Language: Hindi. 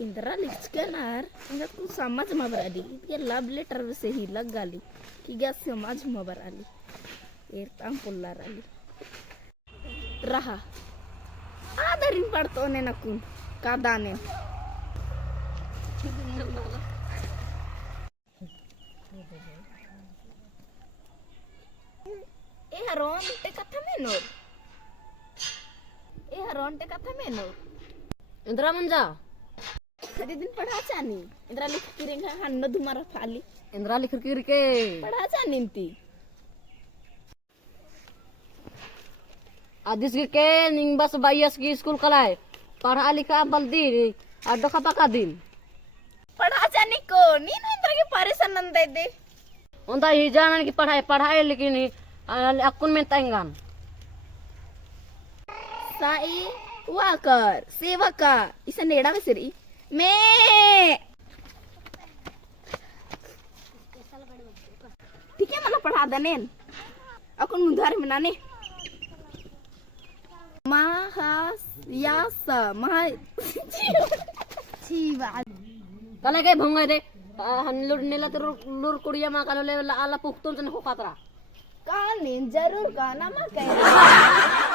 Indra lichkanar ingat ku sama cuma beradi dia love letter se hilag gali kiga sama cuma berali tampullar ali raha adarin padtone nakun kadane haron te kata menor Indira मंजा tadi din padacha ni Indra lik kiring hanno dumara fali Indira लिख के padacha ninti आदिस के निंग बस बायस की स्कूल कलाए पढ़ा लिखा बल्दी अड्डो का पका दिन padacha ni ko nin Indra के परेशान नंदे दे उनता ही जाना की पढ़ाई लेकिन अकुन में तंगन sai wakar sevaka isa neda mesiri me ठीक है मला पढ़ा दनेन अकुन मुंधार मिनाने महायासा महा जीवा कला के भंगा दे लुर नेला तो लुर कुड़िया मा कालो ले आला पुख्तुन से हो खातरा कालीन जरूर का नामा कह